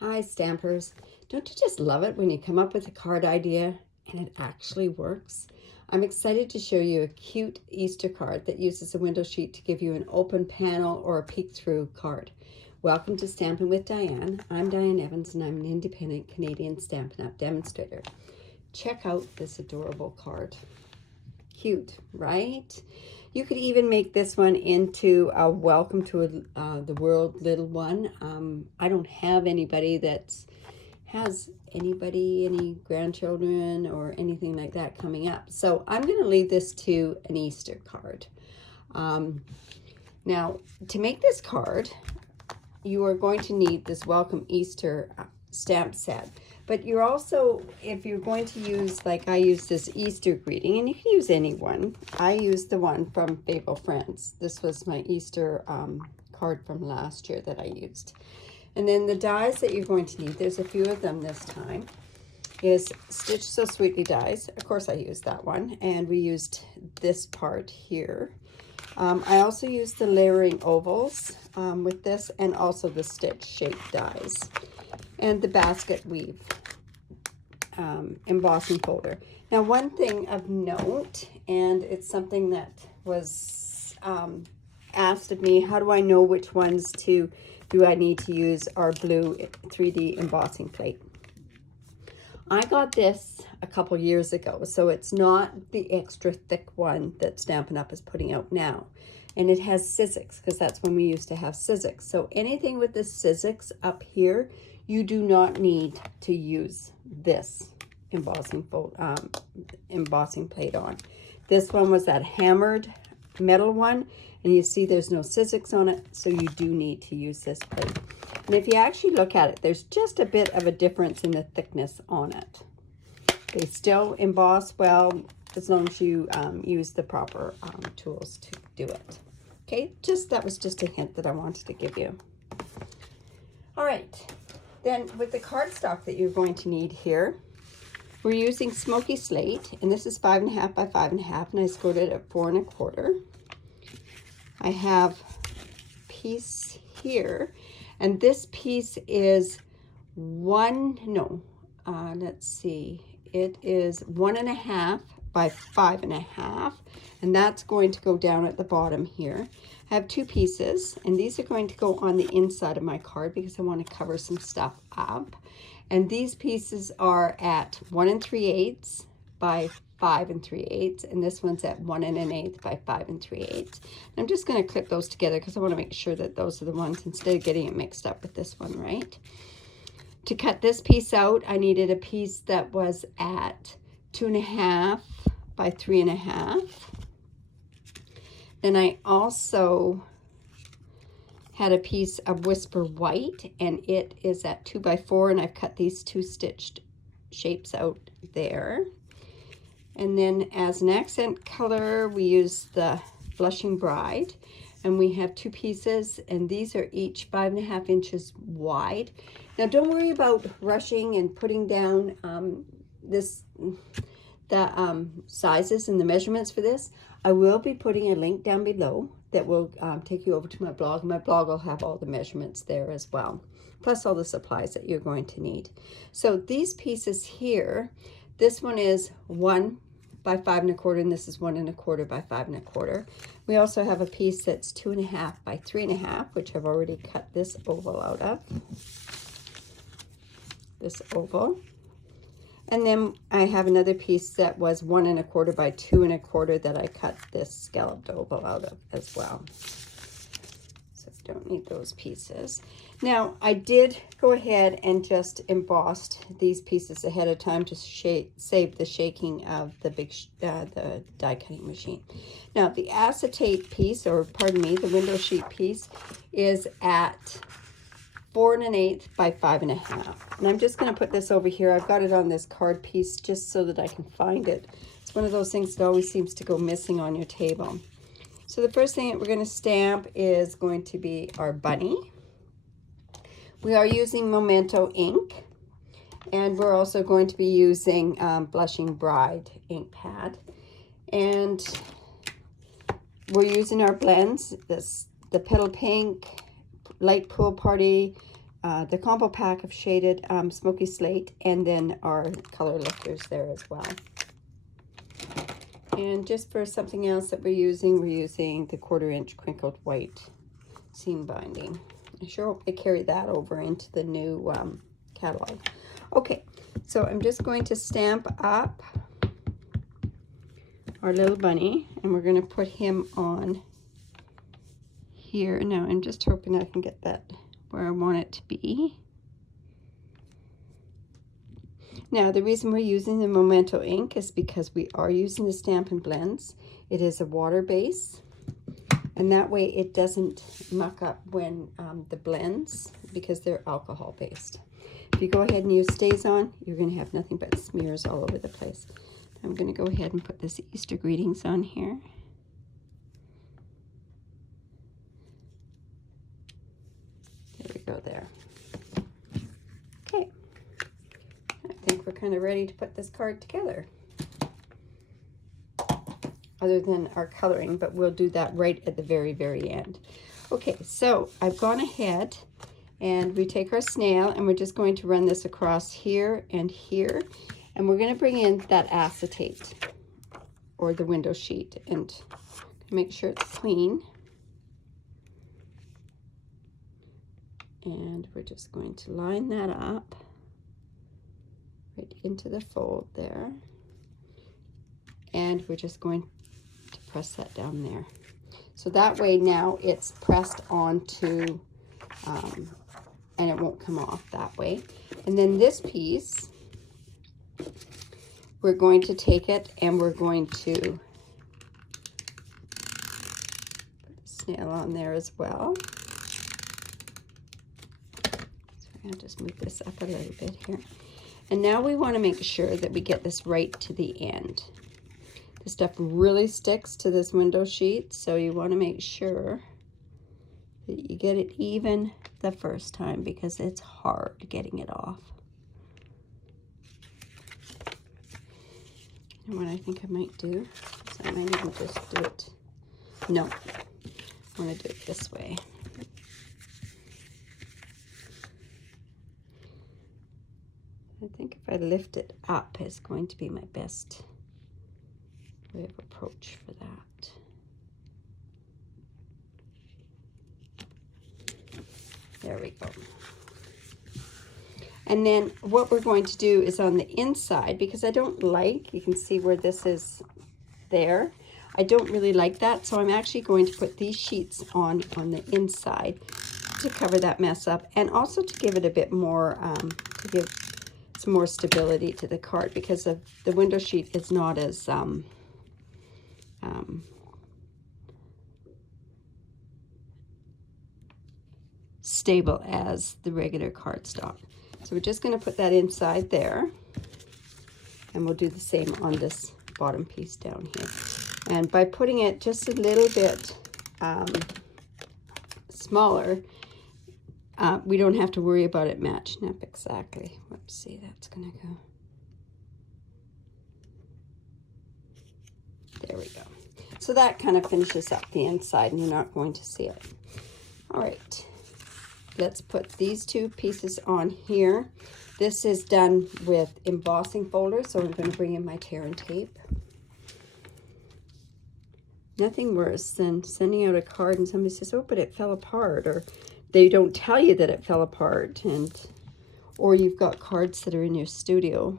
Hi, Stampers. Don't you just love it when you come up with a card idea and it actually works? I'm excited to show you a cute Easter card that uses a window sheet to give you an open panel or a peek-through card. Welcome to Stampin' with Diane. I'm Diane Evans and I'm an independent Canadian Stampin' Up Demonstrator. Check out this adorable card. Cute, right? You could even make this one into a welcome to the world little one. I don't have anybody has any grandchildren or anything like that coming up. So I'm going to leave this to an Easter card. Now, to make this card, you are going to need this Welcome Easter stamp set. But you're also, if you're going to use, like I use this Easter greeting, and you can use any one. I used the one from Fable Friends. This was my Easter card from last year that I used. And then the dies that you're going to need, there's a few of them this time, is Stitch So Sweetly dies. Of course I used that one. And we used this part here. I also used the layering ovals with this, and also the stitch shaped dies. And the basket weave embossing folder. Now, one thing of note, and it's something that was asked of me, how do I know which ones do I need to use our blue 3D embossing plate? I got this a couple years ago, so it's not the extra thick one that Stampin' Up is putting out now. And it has Sizzix, because that's when we used to have Sizzix. So anything with the Sizzix up here, you do not need to use this embossing plate on. This one was that hammered metal one, and you see there's no Sizzix on it, so you do need to use this plate. And if you actually look at it, there's just a bit of a difference in the thickness on it. They still emboss well as long as you use the proper tools to do it. Okay, that was just a hint that I wanted to give you. All right. Then with the cardstock that you're going to need here, we're using Smoky Slate, and this is 5.5 by 5.5, and I scored it at 4 1/4. I have a piece here, and this piece is it is 1.5 by 5.5, and that's going to go down at the bottom here. I have two pieces, and these are going to go on the inside of my card because I want to cover some stuff up. And these pieces are at 1 3/8 by 5 3/8, and this one's at 1 1/8 by 5 3/8. I'm just going to clip those together because I want to make sure that those are the ones instead of getting it mixed up with this one, right? To cut this piece out, I needed a piece that was at 2.5 by 3.5. Then I also had a piece of Whisper White, and it is at 2 by 4, and I've cut these two stitched shapes out there. And then as an accent color, we use the Blushing Bride, and we have two pieces, and these are each 5.5 inches wide. Now, don't worry about rushing and putting down the sizes and the measurements for this. I will be putting a link down below that will take you over to my blog. My blog will have all the measurements there as well, plus all the supplies that you're going to need. So these pieces here, this one is 1 by 5 1/4, and this is 1 1/4 by 5 1/4. We also have a piece that's 2.5 by 3.5, which I've already cut this oval out of. This oval. And then I have another piece that was 1 1/4 by 2 1/4 that I cut this scalloped oval out of as well. So I don't need those pieces. Now, I did go ahead and just embossed these pieces ahead of time to save the shaking of the the die cutting machine. Now, the acetate piece, or pardon me, the window sheet piece, is at 4 1/8 by 5.5. And I'm just going to put this over here. I've got it on this card piece just so that I can find it. It's one of those things that always seems to go missing on your table. So the first thing that we're going to stamp is going to be our bunny. We are using Memento ink, and we're also going to be using Blushing Bride ink pad. And we're using our blends, the Petal Pink, Light Pool Party, the combo pack of shaded Smoky Slate, and then our color lifters there as well. And just for something else that we're using the 1/4 inch crinkled white seam binding. I sure hope they carry that over into the new catalog. Okay, so I'm just going to stamp up our little bunny, and we're going to put him on here. Now I'm just hoping I can get that where I want it to be. Now the reason we're using the Memento ink is because we are using the Stampin' Blends. It is a water base, and that way it doesn't muck up when the blends, because they're alcohol based. If you go ahead and use StazOn, you're going to have nothing but smears all over the place. I'm going to go ahead and put this Easter greetings on here. There we go there. Okay. I think we're kind of ready to put this card together. Other than our coloring, but we'll do that right at the very, very end. Okay, so I've gone ahead and we take our snail and we're just going to run this across here and here. And we're going to bring in that acetate or the window sheet and make sure it's clean. And we're just going to line that up right into the fold there. And we're just going to press that down there. So that way now it's pressed onto, and it won't come off that way. And then this piece, we're going to take it and we're going to put the snail on there as well. So I'm going to just move this up a little bit here. And now we want to make sure that we get this right to the end. This stuff really sticks to this window sheet, so you want to make sure that you get it even the first time, because it's hard getting it off. And what I think I might do is I might even just do it. No, I want to do it this way. I think if I lift it up is going to be my best way of approach for that. There we go. And then what we're going to do is on the inside, because I don't like, you can see where this is there. I don't really like that, so I'm actually going to put these sheets on the inside to cover that mess up, and also to give it a bit more, to give some more stability to the card, because the window sheet is not as stable as the regular cardstock. So we're just going to put that inside there, and we'll do the same on this bottom piece down here. And by putting it just a little bit smaller, we don't have to worry about it matching up exactly. Let's see, that's going to go. There we go. So that kind of finishes up the inside, and you're not going to see it. All right, let's put these two pieces on here. This is done with embossing folders, so I'm going to bring in my tear and tape. Nothing worse than sending out a card and somebody says, oh, but it fell apart, or they don't tell you that it fell apart, or you've got cards that are in your studio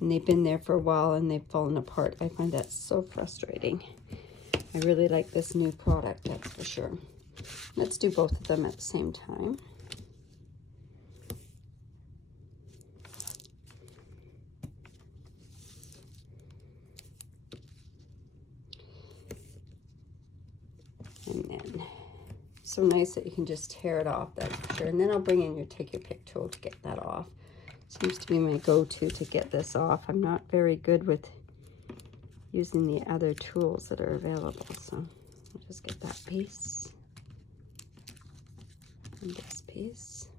and they've been there for a while and they've fallen apart. I find that so frustrating. I really like this new product, that's for sure. Let's do both of them at the same time. And then, so nice that you can just tear it off, that's for sure. And then I'll bring in your take your pick tool to get that off. Seems to be my go-to to get this off. I'm not very good with using the other tools that are available, so I'll just get that piece and this piece.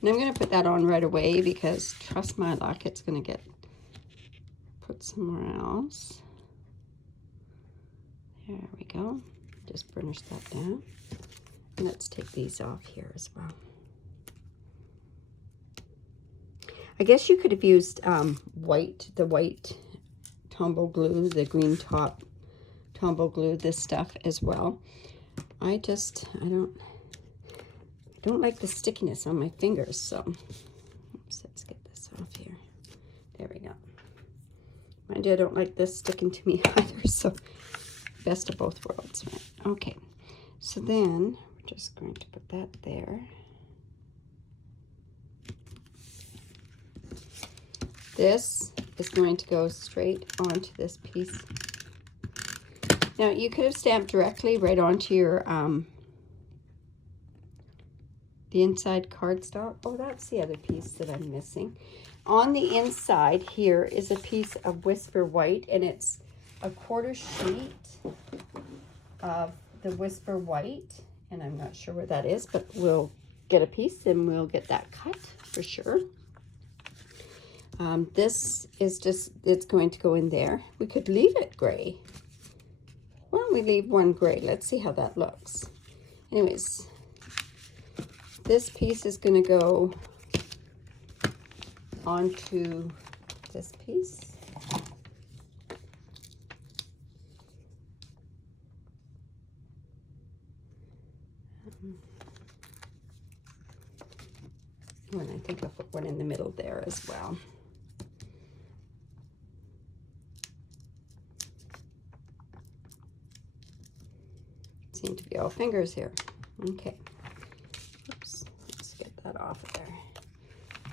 And I'm going to put that on right away, because trust my luck, it's going to get put somewhere else. There we go. Just burnish that down. And let's take these off here as well. I guess you could have used the white Tombow glue, the green top Tombow glue, this stuff as well. I don't like the stickiness on my fingers, so oops, let's get this off here. There we go. Mind you, I don't like this sticking to me either, so best of both worlds, right? Okay, so then we're just going to put that there. This is going to go straight onto this piece. Now, you could have stamped directly right onto your the inside cardstock. Oh, that's the other piece that I'm missing. On the inside here is a piece of Whisper White, and it's a 1/4 sheet of the Whisper White, and I'm not sure where that is, but we'll get a piece and we'll get that cut for sure. This is just, it's going to go in there. We could leave it gray. Why don't we leave one gray? Let's see how that looks. Anyways, this piece is going to go onto this piece. And I think I'll put one in the middle there as well. Seem to be all fingers here. Okay. Oops. Let's get that off of there.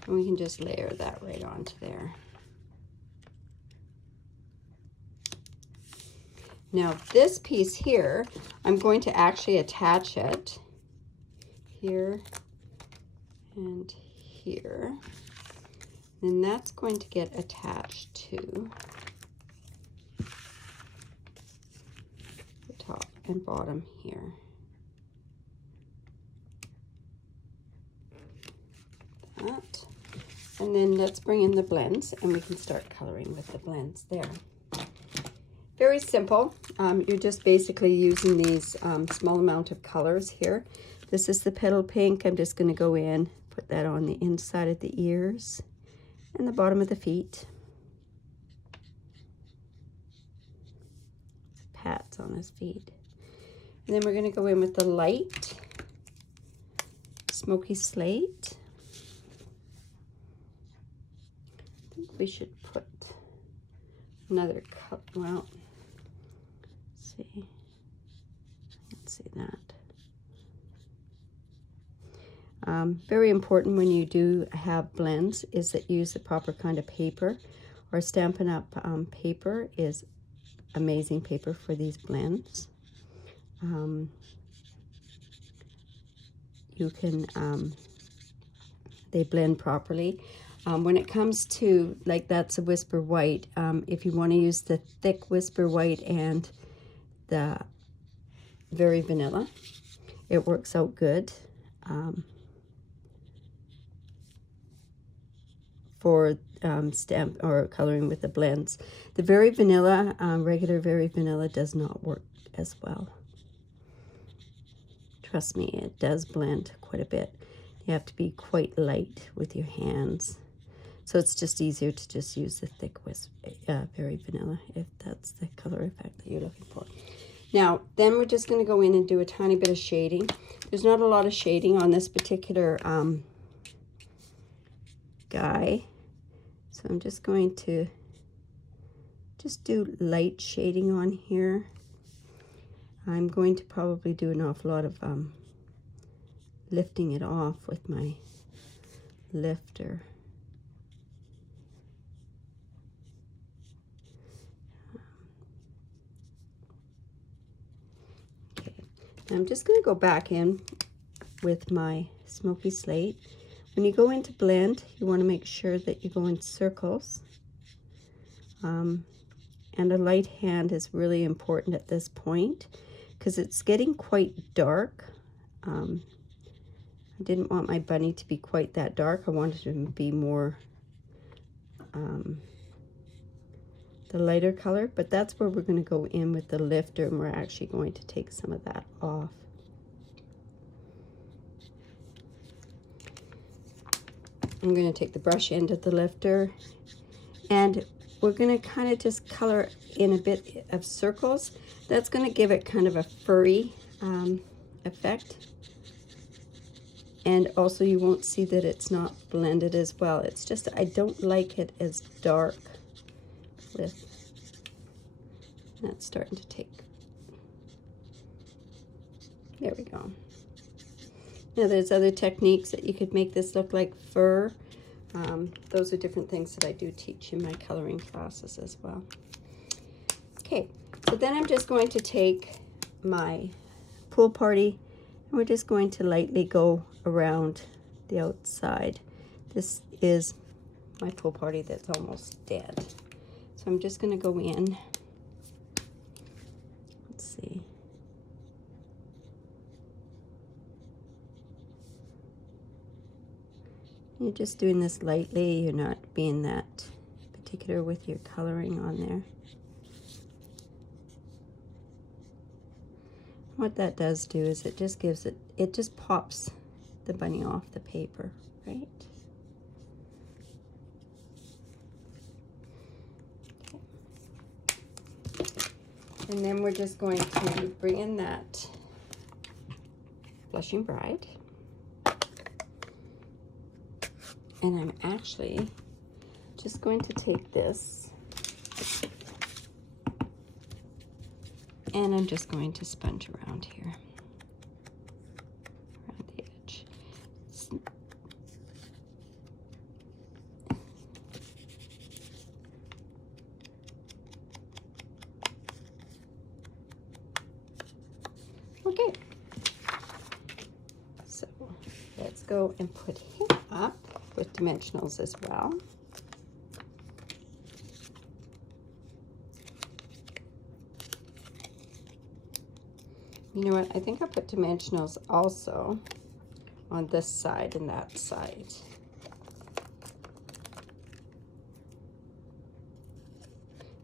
And we can just layer that right onto there. Now this piece here, I'm going to actually attach it here and here. And that's going to get attached to the top and bottom here. That. And then let's bring in the blends and we can start coloring with the blends there. Very simple. You're just basically using these small amount of colors here. This is the petal pink. I'm just going to go in, put that on the inside of the ears and the bottom of the feet. Pats on his feet. And then we're going to go in with the light smoky slate. I think we should put another cup. Well, let's see that. Very important when you do have blends is that you use the proper kind of paper. Our Stampin' Up paper is amazing paper for these blends. You can, they blend properly. When it comes to, like that's a Whisper White, if you want to use the thick Whisper White and the Very Vanilla, it works out good. For stamp or coloring with the blends. The Very Vanilla, regular Very Vanilla does not work as well. Trust me, it does blend quite a bit. You have to be quite light with your hands. So it's just easier to just use the thick Very Vanilla if that's the color effect that you're looking for. Now, then we're just going to go in and do a tiny bit of shading. There's not a lot of shading on this particular guy. So I'm just going to just do light shading on here. I'm going to probably do an awful lot of lifting it off with my lifter. Okay, now I'm just going to go back in with my smoky slate. When you go into blend, you want to make sure that you go in circles. And a light hand is really important at this point because it's getting quite dark. I didn't want my bunny to be quite that dark. I wanted him to be more the lighter color, but that's where we're going to go in with the lifter, and we're actually going to take some of that off. I'm going to take the brush end of the lifter, and we're going to kind of just color in a bit of circles. That's going to give it kind of a furry effect. And also you won't see that it's not blended as well. It's just, I don't like it as dark with, that's starting to take, there we go. Now there's other techniques that you could make this look like fur. Those are different things that I do teach in my coloring classes as well. Okay, so then I'm just going to take my pool party and we're just going to lightly go around the outside. This is my pool party that's almost dead. So I'm just going to go in. Let's see. You're just doing this lightly. You're not being that particular with your coloring on there. What that does do is it just gives it, it just pops the bunny off the paper, right? And then we're just going to bring in that Blushing Bride. And I'm actually just going to take this and I'm just going to sponge around here, around the edge. Okay, so let's go and put him up with dimensionals as well. You know what, I think I'll put dimensionals also on this side and that side.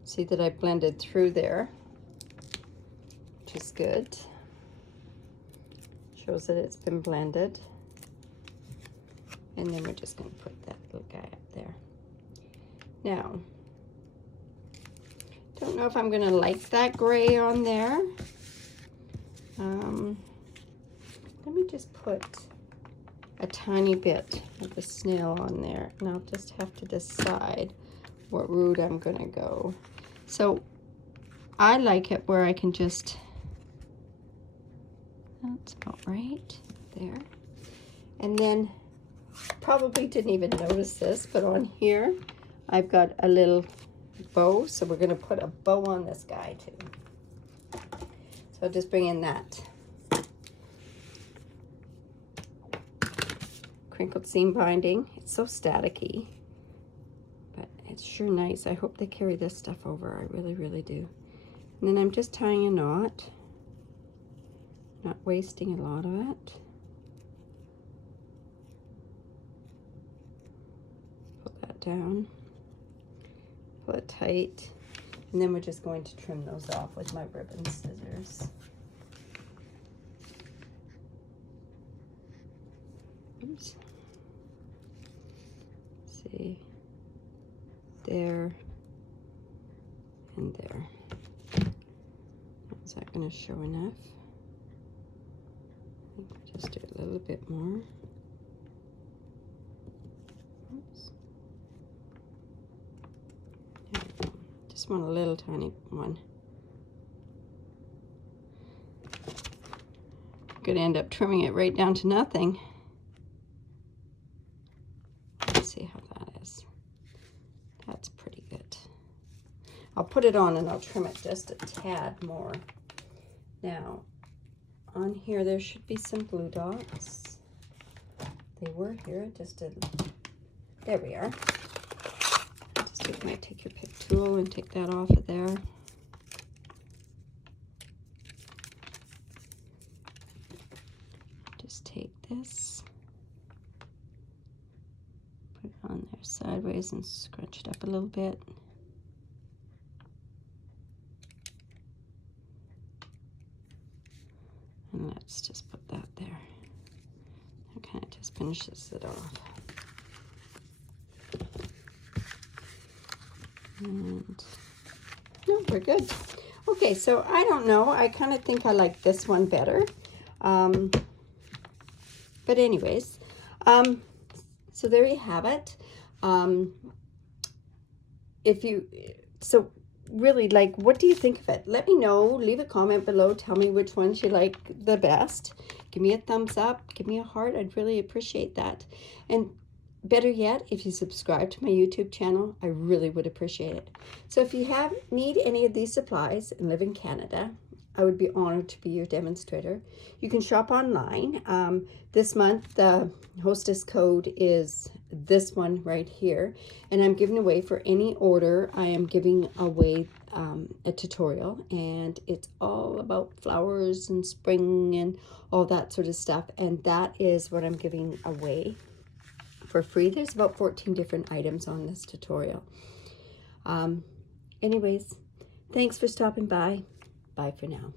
See that I blended through there, which is good. Shows that it's been blended. And then we're just going to put that little guy up there. Now, don't know if I'm going to like that gray on there. Let me just put a tiny bit of the snail on there, and I'll just have to decide what route I'm going to go. So I like it where I can just, that's about right there. And then, probably didn't even notice this, but on here I've got a little bow, so we're going to put a bow on this guy too. So I'll just bring in that crinkled seam binding. It's so staticky, but it's sure nice. I hope they carry this stuff over. I really, really do. And then I'm just tying a knot, not wasting a lot of it. Put that down, pull it tight, and then we're just going to trim those off with my ribbon scissors. Oops. See, there and there. Is that going to show enough? I think we'll just do a little bit more. Oops. There we go. Just want a little tiny one. I'm going to end up trimming it right down to nothing. Let's see how that is. That's pretty good. I'll put it on and I'll trim it just a tad more. Now, on here there should be some glue dots. They were here, just didn't. There we are. Just take your pick tool and take that off of there. Just take this, put it on there sideways and scrunch it up a little bit. And let's just put that there. That kind of just finishes it off. And no, we're good. Okay, so I don't know. I kind of think I like this one better. But anyways, so there you have it. So really, like, what do you think of it? Let me know. Leave a comment below. Tell me which ones you like the best. Give me a thumbs up. Give me a heart. I'd really appreciate that. And better yet, if you subscribe to my YouTube channel, I really would appreciate it. So if you need any of these supplies and live in Canada, I would be honored to be your demonstrator. You can shop online. This month, the hostess code is this one right here. And I'm giving away, for any order, I am giving away a tutorial. And it's all about flowers and spring and all that sort of stuff. And that is what I'm giving away for free. There's about 14 different items on this tutorial. Anyways, thanks for stopping by. Bye for now.